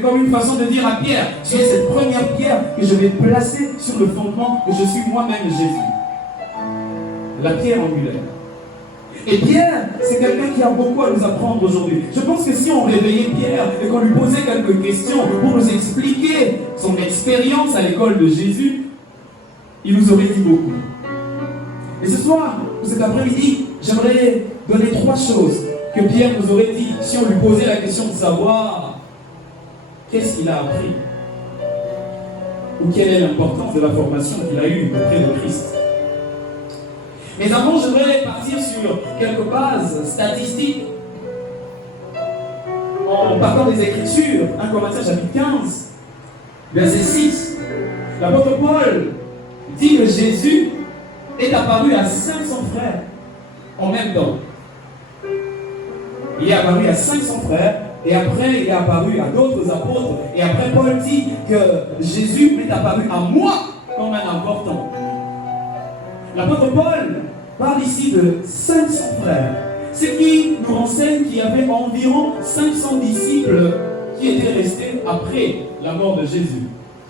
C'est comme une façon de dire à Pierre, tu es cette première pierre que je vais placer sur le fondement que je suis moi-même Jésus. La pierre angulaire. Et Pierre, c'est quelqu'un qui a beaucoup à nous apprendre aujourd'hui. Je pense que si on réveillait Pierre et qu'on lui posait quelques questions pour nous expliquer son expérience à l'école de Jésus, il nous aurait dit beaucoup. Et ce soir, ou cet après-midi, j'aimerais donner 3 choses que Pierre nous aurait dit si on lui posait la question de savoir qu'est-ce qu'il a appris ou quelle est l'importance de la formation qu'il a eue auprès de Christ. Mais avant, j'aimerais partir sur quelques bases statistiques en partant des Écritures. 1 Corinthiens chapitre 15, verset 6. L'apôtre Paul dit que Jésus est apparu à 500 frères en même temps. Il est apparu à 500 frères, et après il est apparu à d'autres apôtres, et après Paul dit que Jésus m'est apparu à moi comme un important. L'apôtre Paul parle ici de 500 frères, ce qui nous renseigne qu'il y avait environ 500 disciples qui étaient restés après la mort de Jésus.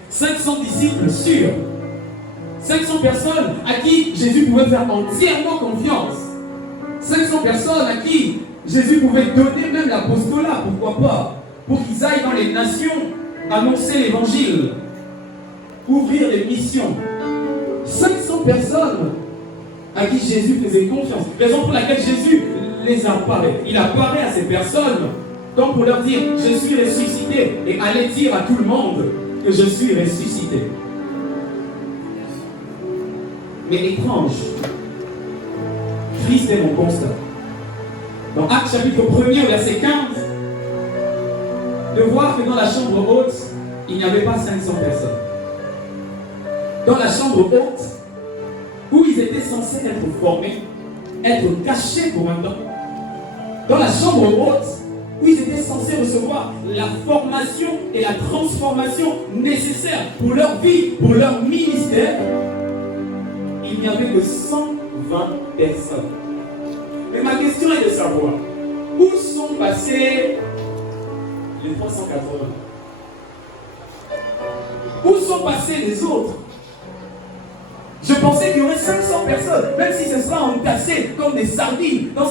500 disciples sûrs. 500 personnes à qui Jésus pouvait faire entièrement confiance. 500 personnes à qui Jésus pouvait donner même l'apostolat, pourquoi pas, pour qu'ils aillent dans les nations annoncer l'évangile, ouvrir des missions. 500 personnes à qui Jésus faisait confiance. Raison pour laquelle Jésus les apparaît. Il apparaît à ces personnes comme pour leur dire, je suis ressuscité, et allez dire à tout le monde que je suis ressuscité. Mais étrange, triste est mon constat. Dans Actes chapitre 1er, verset 15, de voir que dans la chambre haute, il n'y avait pas 500 personnes. Dans la chambre haute, où ils étaient censés être formés, être cachés pour un temps, dans la chambre haute, où ils étaient censés recevoir la formation et la transformation nécessaires pour leur vie, pour leur ministère, il n'y avait que 120 personnes. Mais ma question est de savoir, où sont passés les 380? Où sont passés les autres? Je pensais qu'il y aurait 500 personnes, même si ce sera entassé comme des sardines dans